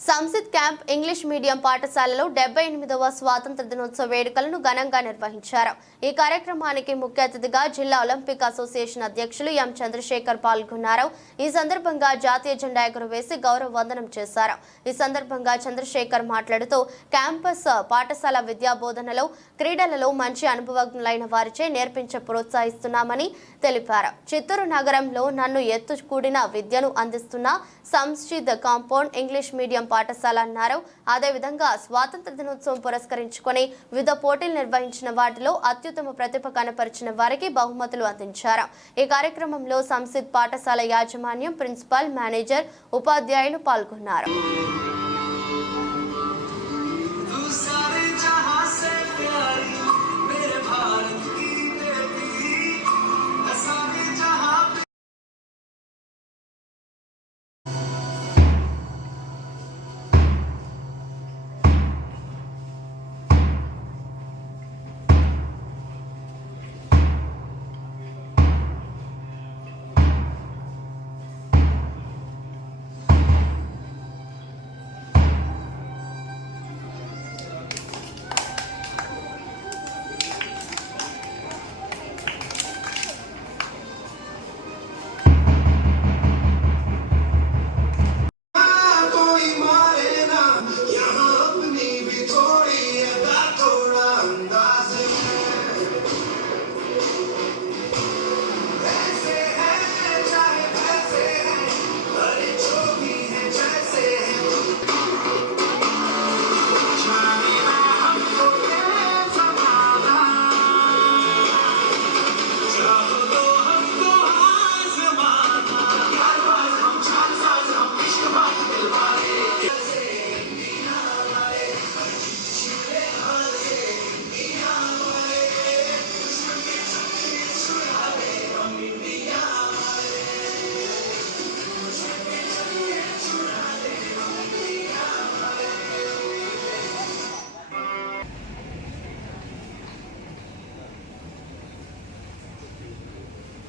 సంసిద్ camp English medium పాఠశాలలో డెబ్బై ఎనిమిదవ స్వాతంత్ర దినోత్సవ వేడుకలను ఘనంగా నిర్వహించారు. ఈ కార్యక్రమానికి ముఖ్య అతిథిగా జిల్లా ఒలింపిక్ అసోసియేషన్ అధ్యక్షులు ఎం చంద్రశేఖర్ పాల్గొన్నారు. ఈ సందర్భంగా జాతీయ జెండా ఎగురవేసి గౌరవ వందనం చేశారు. ఈ సందర్భంగా చంద్రశేఖర్ మాట్లాడుతూ క్యాంపస్ పాఠశాల విద్యా బోధనలో క్రీడలలో మంచి అనుభవజ్ఞులైన వారిచే నేర్పించే ప్రోత్సహిస్తున్నామని తెలిపారు. చిత్తూరు నగరంలో నన్ను ఎత్తు కూడిన విద్యను అందిస్తున్న సంసిద్ కాంపౌండ్ ఇంగ్లీష్ మీడియం పాఠశాల అన్నారు. అదేవిధంగా స్వాతంత్ర దినోత్సవం పురస్కరించుకుని వివిధ పోటీలు నిర్వహించిన వాటిలో అత్యుత్తమ ప్రతిభ కనపరిచిన వారికి బహుమతులు అందించారు. ఈ కార్యక్రమంలో సంసిద్ పాఠశాల యాజమాన్యం ప్రిన్సిపాల్ మేనేజర్ ఉపాధ్యాయులు పాల్గొన్నారు.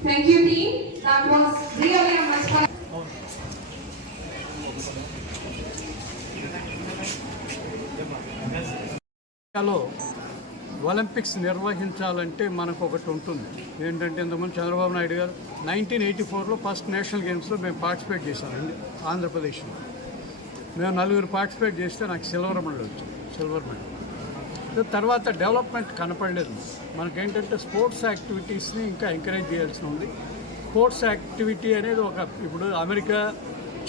Thank you, team. That was really a much లో ఒలింపిక్స్ నిర్వహించాలంటే మనకు ఒకటి ఉంటుంది. ఏంటంటే ఇంతకుముందు చంద్రబాబు నాయుడు గారు నైన్టీన్ ఎయిటీ ఫోర్లో ఫస్ట్ నేషనల్ గేమ్స్లో మేము పార్టిసిపేట్ చేశామండి ఆంధ్రప్రదేశ్లో. మేము నలుగురు పార్టిసిపేట్ చేస్తే నాకు సిల్వర్ మెడల్ వచ్చింది. Silver medal. తర్వాత డెవలప్మెంట్ కనపడలేదు. మనకేంటంటే స్పోర్ట్స్ యాక్టివిటీస్ని ఇంకా ఎంకరేజ్ చేయాల్సి ఉంది. స్పోర్ట్స్ యాక్టివిటీ అనేది ఒక ఇప్పుడు అమెరికా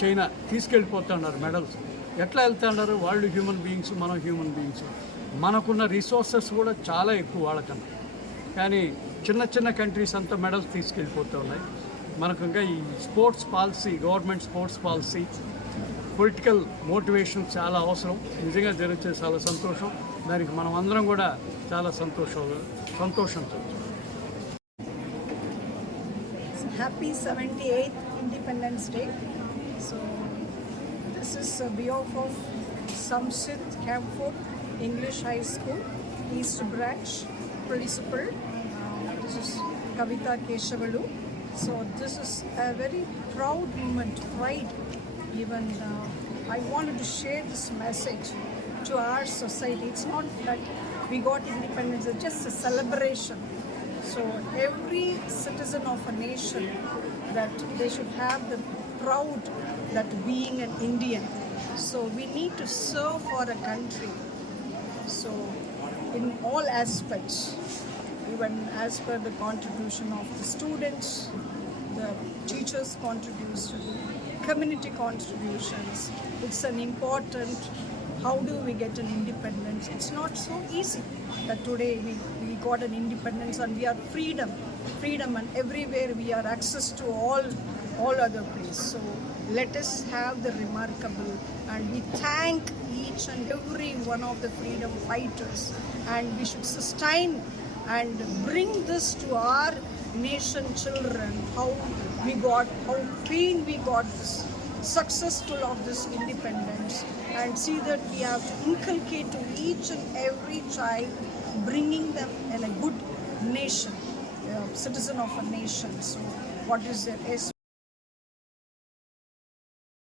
చైనా తీసుకెళ్ళిపోతున్నారు మెడల్స్. ఎట్లా వెళ్తున్నారు? వాళ్ళు హ్యూమన్ బీయింగ్స్ మనం హ్యూమన్ బీయింగ్స్. మనకున్న రిసోర్సెస్ కూడా చాలా ఎక్కువ వాళ్ళకన్నా. కానీ చిన్న చిన్న కంట్రీస్ అంతా మెడల్స్ తీసుకెళ్ళిపోతూ ఉన్నాయి. మనకు ఇంకా ఈ sports policy government sports policy political motivation చాలా అవసరం. నిజంగా జరిగితే చాలా సంతోషం. దానికి మనం అందరం కూడా చాలా సంతోషం సంతోషం happy seventy eighth independence day so this is behalf of Samsith Kampur English high school east branch principal this is Kavitha Keshavalu so this is a very proud moment right Even uh, I wanted to share this message to our society. It's not that we got independence, it's just a celebration. So every citizen of a nation that they should have the proud that being an Indian. So we need to serve for a country. So in all aspects, even as per the contribution of the students, the teachers' contribution, community contributions, it's an important how do we get an independence? It's not so easy that today we, we got an independence and we are freedom, freedom and everywhere we are access to all all other place. So let us have the remarkable and we thank each and every one of the freedom fighters and we should sustain and bring this to our nation children how we got how pain we got this successful of this independence. And see that we have to inculcate to each and every child bringing them in a good nation uh, citizen of a nation. So what is their